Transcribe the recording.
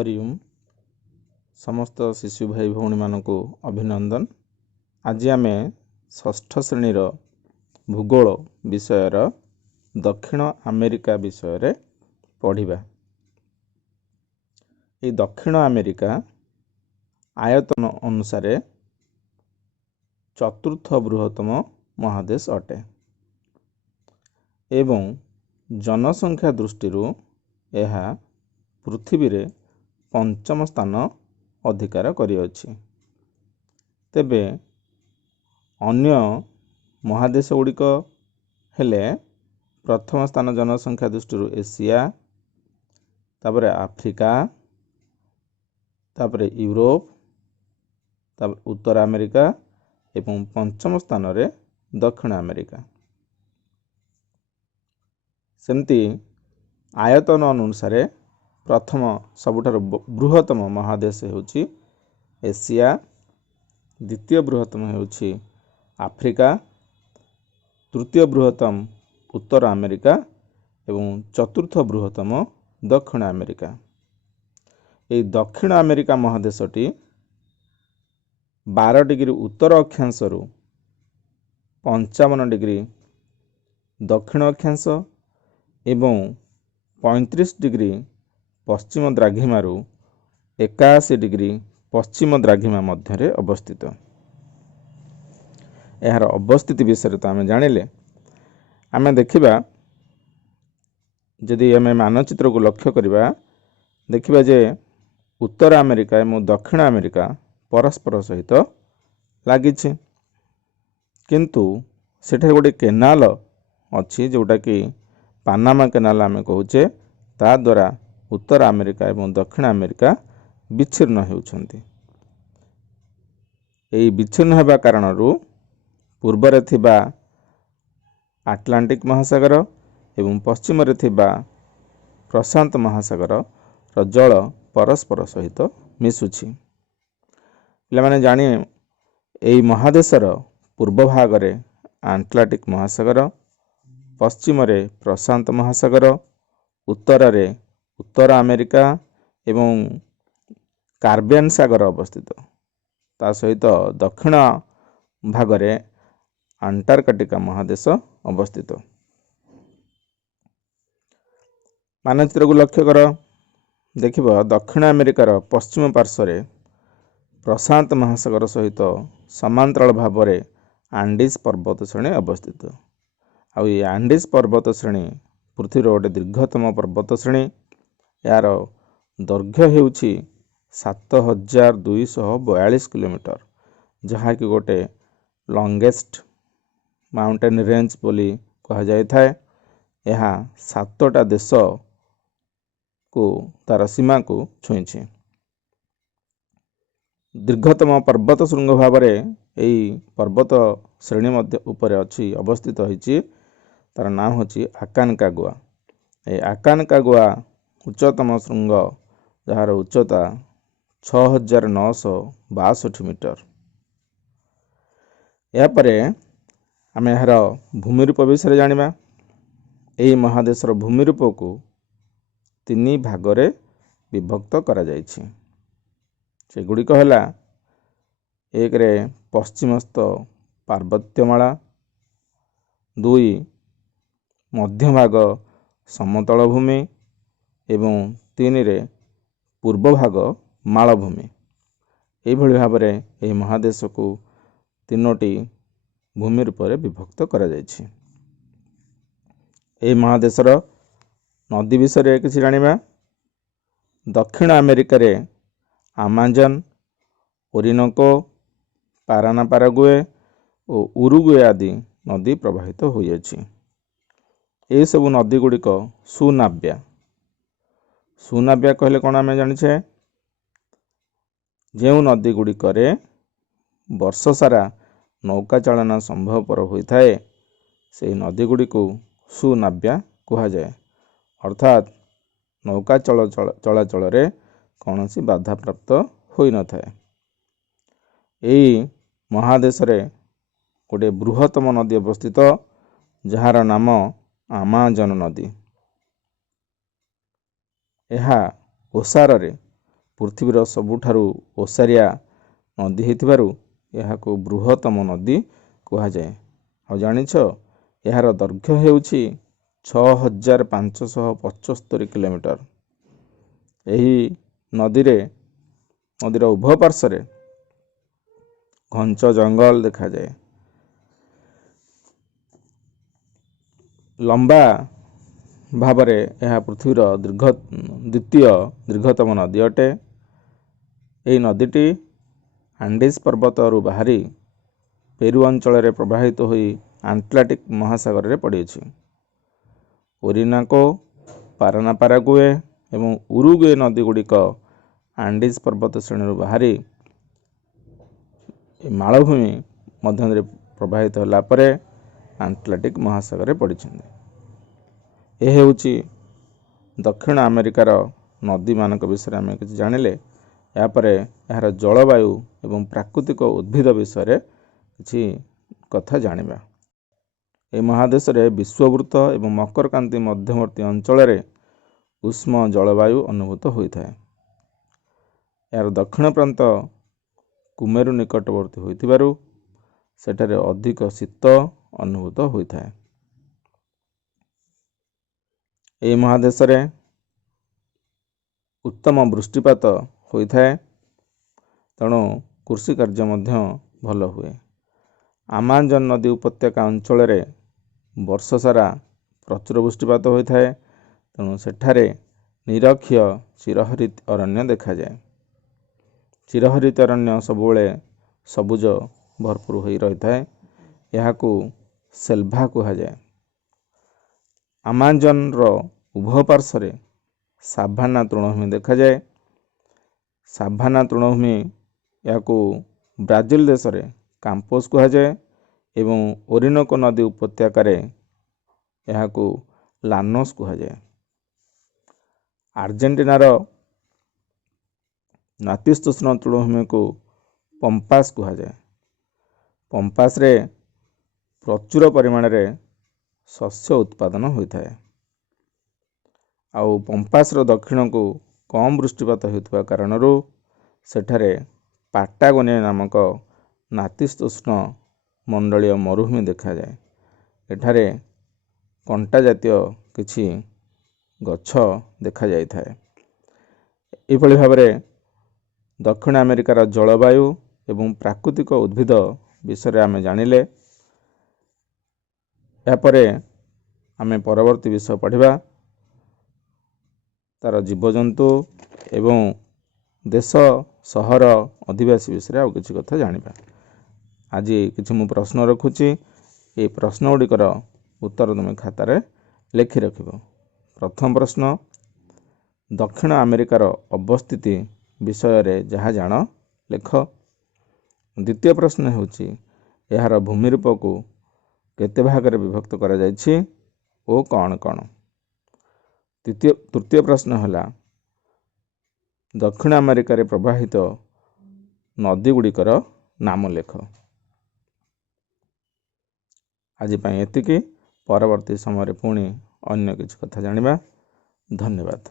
हरिओम समस्त शिशु भाई भौणी मानक अभिनंदन। आज आम षष्ठ श्रेणीर भूगोल विषयर दक्षिण अमेरिका विषय पढ़िबा। ये दक्षिण अमेरिका आयतन अनुसार चतुर्थ बृहत्तम महादेश अटे एवं जनसंख्या दृष्टि यह पृथ्वी रे पंचम स्थान अधिकार करिअछि। तेबे अन्य महादेश गुड़िक हेले प्रथम स्थान जनसंख्या दृष्टि एशिया, तापर आफ्रिका, तापर यूरोप, तापर उत्तर अमेरिका एवं पंचम स्थान रे दक्षिण अमेरिका। सेमती आयतन अनुसार प्रथम सबुठार बृहत्तम महादेश होछि एशिया, द्वितीय बृहत्तम होछि आफ्रिका, तृतीय बृहत्तम उत्तर अमेरिका एवं चतुर्थ बृहत्तम दक्षिण अमेरिका। ये दक्षिण अमेरिका महादेशटी 12 डिग्री उत्तर अक्षांश रु 55 डिग्री दक्षिण अक्षांश एवं 35 डिग्री पश्चिम द्राघिमा 81 डिग्री पश्चिम द्राघिमा मध्य अवस्थित। यार अवस्थिति विषय तो आम जानिले आम देखा जदि आम मानचित्र को लक्ष्य करवा देखा जे उत्तर अमेरिका एवं दक्षिण अमेरिका परस्पर सहित लगी, किंतु सेठे गोटे केनाल अच्छी जोटा कि पानामा केनाल आम कहूचे, ता द्वारा उत्तर अमेरिका एवं दक्षिण अमेरिका विच्छिन्न होउछन्ति। एई विच्छिन्न होगा कारण पूर्व थिबा आटलांटिक महासागर एवं पश्चिम रे थिबा प्रशांत महासागर रो जल परस्पर सहित मिसुछि। पिला माने जानि एई महादेशर पूर्व भाग रे आटलांटिक महासागर, पश्चिम रे प्रशांत महासागर, उत्तर रे उत्तर अमेरिका एवं कार्बियन सागर अवस्थित। ता सहित दक्षिण भाग रे अंटार्कटिका महादेश अवस्थित। मानचित्र को लक्ष्य कर देखिबा दक्षिण अमेरिकार पश्चिम पार्श्व रे प्रशांत महासागर सहित समांतराल भाव में आंडीज पर्वत श्रेणी अवस्थित। आ ये आंडीज पर्वत श्रेणी पृथ्वी गोटे दीर्घतम पर्वत श्रेणी। यार दैर्घ्य हेउछि 7242 किलोमीटर, जहाँ कि गोटे लॉन्गेस्ट माउंटेन रेंज बोली कहा जाय थाए। यह 7टा देश को तार सीमा को छुईछि। दीर्घतम पर्वत श्रृंग भाव में यही पर्वत श्रेणी मध्य ऊपर अच्छी अवस्थित होइछि। तार नाम होछि आकानकागुआ। ये आकानकागुआ उच्चतम श्रृंग जार उच्चता 6962 मीटर। यापरे आम यार भूमिरूप विषय जानिबा। यही महादेशर भूमिरूप को 3 भागरे विभक्त करा जाइछि। सेगुड़िक है 1 रे पश्चिमस्थ पार्वत्यमाला, 2 मध्यभाग समतल भूमि एवं 3 रे पूर्व भाग मालभूमि। यही भाव में यह महादेश को 3टी भूमि रूप में विभक्त करा जाइछि। यह महादेशर नदी विषय किसी जानिबा। दक्षिण अमेरिका रे आमाजन, ओरिनोको, पाराना पारागुए और उरुगुए आदि नदी प्रवाहित होई अछि। ये सब नदी गुड़िक सुनाव्या। सुनाव्या कहले कौन आम जानिछे, जो नदी गुड़िक वर्ष सारा नौका चालना संभवपर होता है से नदी गुड़िक सुनाव्या कहा जाए। अर्थात नौका चलाचल रे कौन सी बाधा प्राप्त होई न थाए। यही महादेश रे गोटे बृहत्तम नदी अवस्थित, जार नाम आमाजन नदी। यह ओसार रे ପୃଥିବୀର ସବୁଠାରୁ ଓସାରିଆ ନଦୀ ହେଇଥିବାରୁ ଏହାକୁ ବୃହତ୍ତମ ନଦୀ କୁହାଯାଏ। ଆଉ ଜାଣିଛ ଏହାର ଦୈର୍ଘ୍ୟ ହେଉଛି 6575 କିଲୋମିଟର। ଏହି ନଦୀର ଉଭୟ ପାର୍ଶ୍ୱରେ ଘଞ୍ଚ ଜଙ୍ଗଲ ଦେଖାଯାଏ। ଲମ୍ବା ଭାବରେ ଏହା ପୃଥିବୀର ଦ୍ୱିତୀୟ ଦୀର୍ଘତମ ନଦୀ ଅଟେ। ଏହି ନଦୀଟି ଆଣ୍ଡିସ୍ ପର୍ବତରୁ ବାହାରି ପେରୁ ଅଞ୍ଚଳରେ ପ୍ରବାହିତ ହୋଇ ଆଟଲାଣ୍ଟିକ୍ ମହାସାଗରରେ ପଡ଼ିଅଛି। ଓରିନାକୋ, ପାରାନା, ପାରାଗୁଏ ଏବଂ ଉରୁଗୁଏ ନଦୀ ଗୁଡ଼ିକ ଆଣ୍ଡିସ୍ ପର୍ବତ ଶ୍ରେଣୀରୁ ବାହାରି ମାଳଭୂମି ମଧ୍ୟରେ ପ୍ରବାହିତ ହେଲା ପରେ ଆଟଲାଣ୍ଟିକ୍ ମହାସାଗରରେ ପଡ଼ିଛନ୍ତି। ଏ ହେଉଛି ଦକ୍ଷିଣ ଆମେରିକାର ନଦୀମାନଙ୍କ ବିଷୟରେ ଆମେ କିଛି ଜାଣିଲେ। ଏହାପରେ ଏହାର ଜଳବାୟୁ ଏବଂ ପ୍ରାକୃତିକ ଉଦ୍ଭିଦ ବିଷୟରେ କିଛି କଥା ଜାଣିବା। ଏହି ମହାଦେଶରେ ବିଷୁବବୃତ୍ତ ଏବଂ ମକରକାନ୍ତି ମଧ୍ୟବର୍ତ୍ତୀ ଅଞ୍ଚଳରେ ଉଷ୍ମ ଜଳବାୟୁ ଅନୁଭୂତ ହୋଇଥାଏ। ଏହାର ଦକ୍ଷିଣ ପ୍ରାନ୍ତ କୁମେରୁ ନିକଟବର୍ତ୍ତୀ ହୋଇଥିବାରୁ ସେଠାରେ ଅଧିକ ଶୀତ ଅନୁଭୂତ ହୋଇଥାଏ। ଏହି ମହାଦେଶରେ ଉତ୍ତମ ବୃଷ୍ଟିପାତ ହୋଇଥାଏ, ତେଣୁ କୃଷି କାର୍ଯ୍ୟ ମଧ୍ୟ ଭଲ ହୁଏ। ଆମାଜନ ନଦୀ ଉପତ୍ୟକା ଅଞ୍ଚଳରେ ବର୍ଷ ସାରା ପ୍ରଚୁର ବୃଷ୍ଟିପାତ ହୋଇଥାଏ, ତେଣୁ ସେଠାରେ ନିରକ୍ଷୀୟ ଚିରହରିତ ଅରଣ୍ୟ ଦେଖାଯାଏ। ଚିରହରିତ ଅରଣ୍ୟ ସବୁବେଳେ ସବୁଜ ଭରପୁର ହୋଇ ରହିଥାଏ। ଏହାକୁ ସେଲ୍ଭା କୁହାଯାଏ। ଆମାଜନର ଉଭୟ ପାର୍ଶ୍ୱରେ ସାଭାନା ତୃଣଭୂମି ଦେଖାଯାଏ। ସାଭାନା ତୃଣଭୂମି ଏହାକୁ ବ୍ରାଜିଲ ଦେଶରେ କାମ୍ପୋସ୍ କୁହାଯାଏ ଏବଂ ଓରିନୋକୋ ନଦୀ ଉପତ୍ୟକାରେ ଏହାକୁ ଲାନୋସ୍ କୁହାଯାଏ। ଆର୍ଜେଣ୍ଟିନାର ନାତିଶୀତୋଷ୍ଣ ତୃଣଭୂମିକୁ ପମ୍ପାସ୍ କୁହାଯାଏ। ପମ୍ପାସରେ ପ୍ରଚୁର ପରିମାଣରେ ଶସ୍ୟ ଉତ୍ପାଦନ ହୋଇଥାଏ। ଆଉ ପମ୍ପାସର ଦକ୍ଷିଣକୁ କମ୍ ବୃଷ୍ଟିପାତ ହେଉଥିବା କାରଣରୁ ସେଠାରେ ପାଟାଗୋନିଆ ନାମକ ନାତିଶୀତୋଷ୍ଣ ମଣ୍ଡଳୀୟ ମରୁଭୂମି ଦେଖାଯାଏ। ଏଠାରେ କଣ୍ଟା ଜାତୀୟ କିଛି ଗଛ ଦେଖାଯାଇଥାଏ। ଏହିଭଳି ଭାବରେ ଦକ୍ଷିଣ ଆମେରିକାର ଜଳବାୟୁ ଏବଂ ପ୍ରାକୃତିକ ଉଦ୍ଭିଦ ବିଷୟରେ ଆମେ ଜାଣିଲେ। ଏହାପରେ ଆମେ ପରବର୍ତ୍ତୀ ବିଷୟ ପଢ଼ିବା, ତାର ଜୀବଜନ୍ତୁ ଏବଂ ଦେଶ ସହର ଅଧିବାସୀ ବିଷୟରେ ଆଉ କିଛି କଥା ଜାଣିବା। ଆଜି କିଛି ମୁଁ ପ୍ରଶ୍ନ ରଖୁଛି, ଏହି ପ୍ରଶ୍ନ ଗୁଡ଼ିକର ଉତ୍ତର ତୁମେ ଖାତାରେ ଲେଖି ରଖିବ। ପ୍ରଥମ ପ୍ରଶ୍ନ, ଦକ୍ଷିଣ ଆମେରିକାର ଅବସ୍ଥିତି ବିଷୟରେ ଯାହା ଜାଣ ଲେଖ। ଦ୍ୱିତୀୟ ପ୍ରଶ୍ନ ହେଉଛି ଏହାର ଭୂମିରୂପକୁ କେତେ ଭାଗରେ ବିଭକ୍ତ କରାଯାଇଛି ଓ କ'ଣ କ'ଣ? ତୃତୀୟ ପ୍ରଶ୍ନ ହେଲା ଦକ୍ଷିଣ ଆମେରିକାରେ ପ୍ରବାହିତ ନଦୀ ଗୁଡ଼ିକର ନାମ ଲେଖ। ଆଜି ପାଇଁ ଏତିକି। ପରବର୍ତ୍ତୀ ସମୟରେ ପୁଣି ଅନ୍ୟ କିଛି କଥା ଜାଣିବା। ଧନ୍ୟବାଦ।